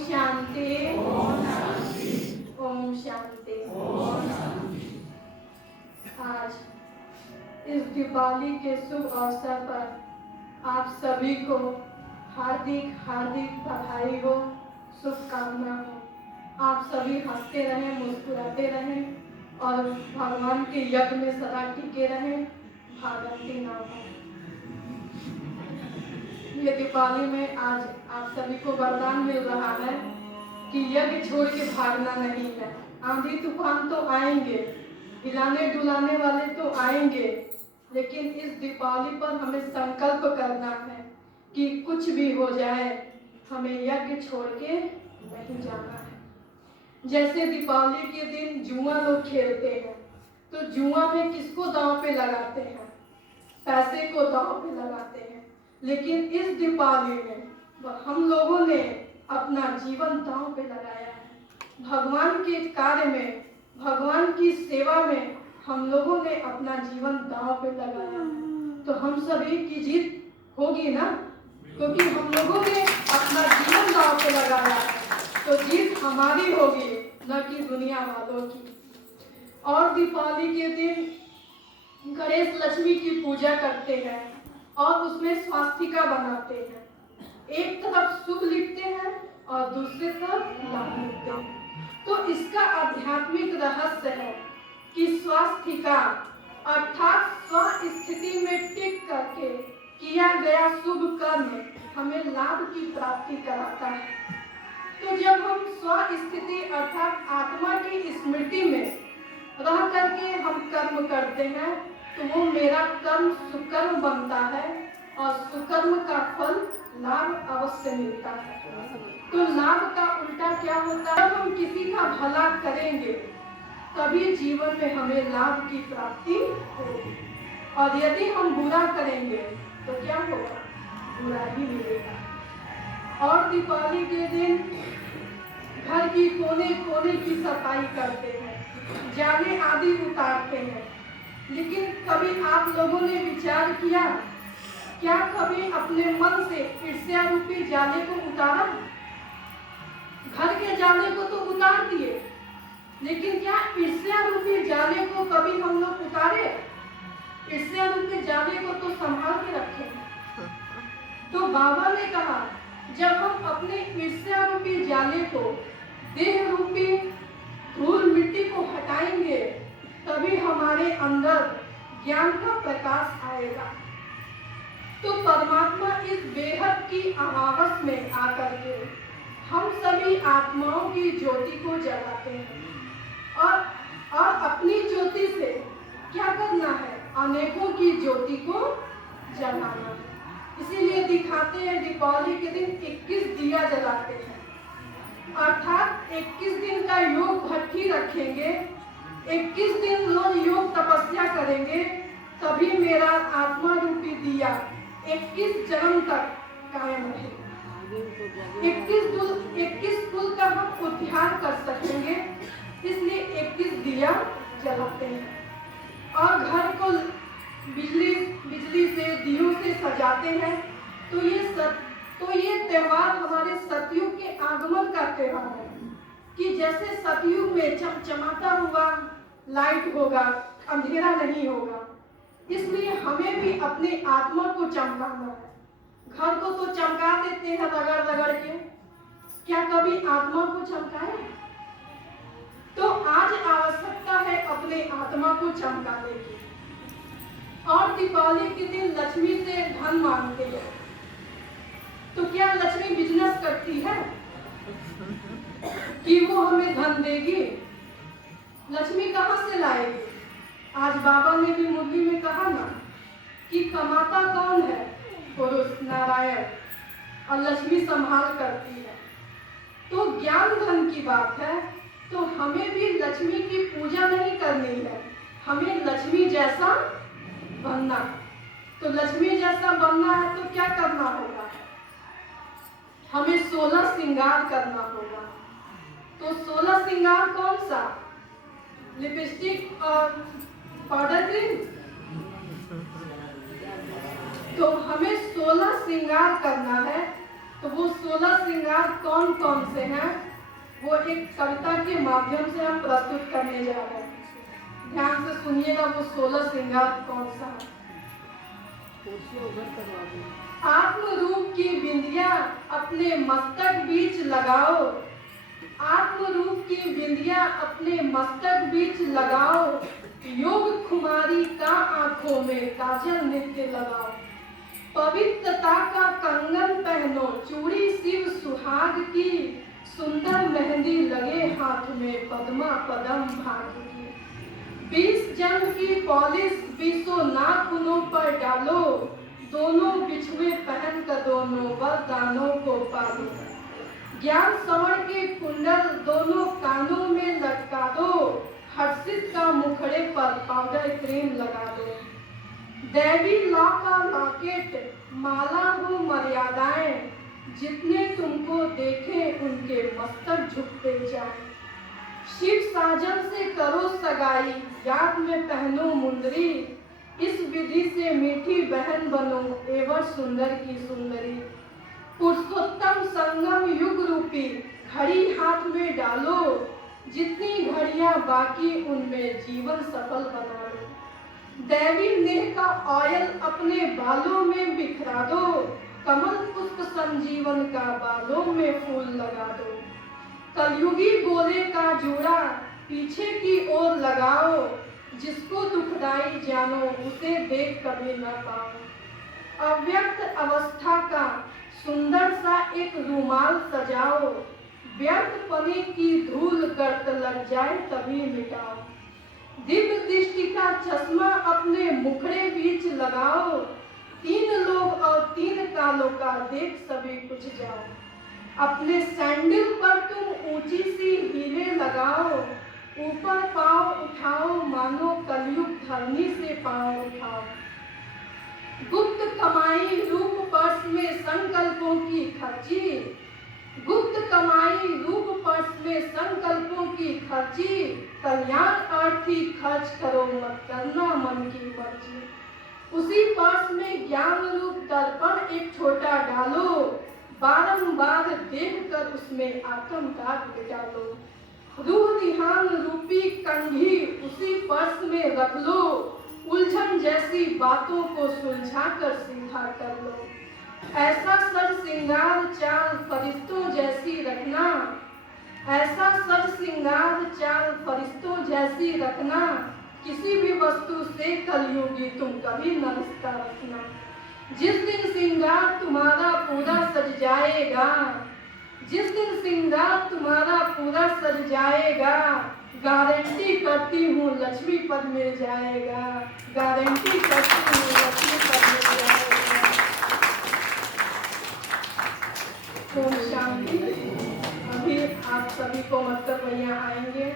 शांति। ओम शांति। ओम शांति। ओम शांति। आज इस दीपावली के शुभ अवसर पर आप सभी को हार्दिक हार्दिक बधाई हो, शुभकामना हो। आप सभी हंसते रहें, मुस्कुराते रहें और भगवान के यज्ञ में सदा टिके रहें, भागवती ना हो। ये दीपावली में आज आप सभी को वरदान मिल रहा है कि यज्ञ छोड़ के भागना नहीं है। आंधी तूफान तो आएंगे, हिलाने डुलाने वाले तो आएंगे, लेकिन इस दीपावली पर हमें संकल्प करना है कि कुछ भी हो जाए हमें यज्ञ छोड़ के नहीं जाना है। जैसे दीपावली के दिन जुआ लोग खेलते हैं, तो जुआ में किसको दांव पे लगाते हैं? पैसे को दांव पे लगाते हैं। लेकिन इस दीपावली में हम लोगों ने अपना जीवन दांव पे लगाया है। भगवान के कार्य में, भगवान की सेवा में हम लोगों ने अपना जीवन दांव पे लगाया। तो हम सभी की जीत होगी ना, क्योंकि हम लोगों ने अपना जीवन दांव पे लगाया है, तो जीत हमारी होगी, न कि दुनिया वालों की। और दीपावली के दिन गणेश लक्ष्मी की पूजा करते हैं और उसमें स्वास्तिका बनाते हैं। एक तरफ शुभ लिखते हैं और दूसरे तरफ लाभ लिखते हैं। तो इसका आध्यात्मिक रहस्य है कि स्वास्तिका अर्थात स्व स्थिति में टिक करके किया गया शुभ कर्म हमें लाभ की प्राप्ति कराता है। तो जब हम स्व स्थिति अर्थात आत्मा की स्मृति में रह करके हम कर्म करते हैं, तो वो मेरा कर्म सुकर्म बनता है और सुकर्म का फल लाभ अवश्य मिलता है। तो लाभ का उल्टा क्या होता है? जब हम किसी का भला करेंगे तभी जीवन में हमें लाभ की प्राप्ति होगी, और यदि हम बुरा करेंगे तो क्या होगा? बुरा ही मिलेगा। और दीपावली के दिन घर की कोने कोने की सफाई करते हैं, जाले आदि उतारते हैं। लेकिन कभी आप लोगों ने विचार किया, क्या कभी अपने मन से ईर्ष्या रूपी जाले को उतारा? घर के जाले को तो उतार दिए, लेकिन क्या ईर्ष्या रूपी जाले को कभी हम लोग उतारे? ईर्ष्या रूपी जाले को तो संभाल के रखे। तो बाबा ने कहा, जब हम अपने ईर्ष्या रूपी जाले को, देह रूपी धूल मिट्टी को हटाएंगे, तभी हमारे अंदर ज्ञान का प्रकाश आएगा। तो परमात्मा इस बेहद की अमावस में आकर के हम सभी आत्माओं की ज्योति को जलाते हैं, और अपनी ज्योति से क्या करना है? अनेकों की ज्योति को जलाना है। इसीलिए दिखाते हैं दीपावली के दिन 21 दिया जलाते हैं, अर्थात 21 दिन का योग भट्ठी रखेंगे, 21 दिन रोज योग तपस्या करेंगे, तभी मेरा आत्मा रूपी दिया 21 जन्म तक कायम रहेगा। 21 कुल का हम उद्धार कर सकेंगे, इसलिए 21 दिया जलाते हैं। और घर को बिजली से, दियों से सजाते हैं। तो ये त्योहार हमारे सतयुग के आगमन का त्योहार है, कि जैसे सतयुग में चमचमाता हुआ लाइट होगा, अंधेरा नहीं होगा। इसलिए हमें भी अपने आत्मा को चमकाना है। घर को तो चमका देते हैं रगड़ रगड़ के, क्या कभी आत्मा को चमकाए? तो आज आवश्यकता है अपने आत्मा को चमकाने की। और दीपावली के दिन लक्ष्मी से धन मांगते हैं। तो क्या लक्ष्मी बिजनेस करती है कि वो हमें धन देगी? लक्ष्मी कहाँ से लाएगी? आज बाबा ने भी मुरली में कहा ना कि कमाता कौन है? पुरुष नारायण, और लक्ष्मी संभाल करती है। तो ज्ञान धन की बात है, तो हमें भी लक्ष्मी की पूजा नहीं करनी है, हमें लक्ष्मी जैसा बनना। तो लक्ष्मी जैसा बनना है तो क्या करना होगा? हमें 16 श्रृंगार करना होगा। तो 16 श्रृंगार कौन सा? लिपस्टिक और पाउडर क्रीम। तो हमें 16 श्रृंगार करना है, तो वो 16 श्रृंगार कौन कौन से हैं, वो एक कविता के माध्यम से हम प्रस्तुत करने जा रहे हैं। ध्यान से सुनिएगा वो 16 श्रृंगार कौन सा है। आत्म रूप की बिंदिया अपने मस्तक बीच लगाओ, आत्म रूप की बिंदिया अपने मस्तक बीच लगाओ, योग खुमारी का आंखों में काजल नित्य लगाओ, पवित्रता का कंगन पहनो, चूड़ी शिव सुहाग की, सुंदर मेहंदी लगे हाथ में पद्मा पदम भाग की, 20 जन्म की पॉलिश 20 नाखूनों पर डालो, दोनों बिछुए पहन कर दोनों वरदानों को पालो, ज्ञान श्रवण के कुंडल दोनों कानों में लटका दो, हर्षित का मुखड़े पर पाउडर क्रीम लगा दो, दैवी लॉ का लॉकेट माला हो मर्यादाएं, जितने तुमको देखें उनके मस्तक झुकते जाएं, शिव साजन से करो सगाई, याद में पहनो मुंदरी, इस विधि से मीठी बहन बनो एवं सुंदर की सुंदरी, पुरुषोत्तम संगम युग रूपी घड़ी हाथ में डालो, जितनी घड़ियां बाकी उनमें जीवन सफल बना लो, दैवी नेह का ऑयल अपने बालों में बिखरा दो, कमल पुष्प संजीवन का बालों में फूल लगा दो, कलयुगी गोले का जूड़ा पीछे की ओर लगाओ, जिसको दुखदाई जानो उसे देख कभी न पाओ, अव्यक्त अवस्था का सुंदर सा एक रुमाल सजाओ, व्यर्थ पने की धूल गर्त लग जाए तभी मिटाओ, दिव्य दृष्टि का चश्मा अपने मुखड़े बीच लगाओ, 3 लोग और 3 कालों का देख सभी कुछ जाओ, अपने सैंडल पर तुम ऊंची सी हीलें लगाओ, ऊपर पांव उठाओ मानो कलयुग धरनी से पांव उठाओ, गुप्त कमाई रूप पर्स में संकल्पों की खर्ची, गुप्त कमाई रूप पर्स में संकल्पों की खर्ची, कल्याण अर्थी खर्च करो मत करना मन की मर्जी, उसी पर्स में ज्ञान रूप दर्पण एक छोटा डालो, बारंबार देख कर उसमें आत्म दाग मिटा लो, रूह ध्यान रूपी कंघी उसी पर्स में रख लो, उलझन जैसी बातों को सुलझा कर सीधा कर लो, ऐसा सर श्रृंगार चाल फरिश्तों जैसी रखना, ऐसा सर श्रृंगार चाल फरिश्तों जैसी रखना, किसी भी वस्तु से कलयुगी तुम कभी न रिश्ता रखना, जिस दिन श्रृंगार तुम्हारा पूरा सज जाएगा, जिस दिन श्रृंगार तुम्हारा पूरा सज जाएगा, गारंटी करती हूँ लक्ष्मी पद मिल जाएगा, गारंटी करती हूँ लक्ष्मी पद मिल जाएगा। ओम शांति। अभी आप सभी को मतलब भैया आएंगे।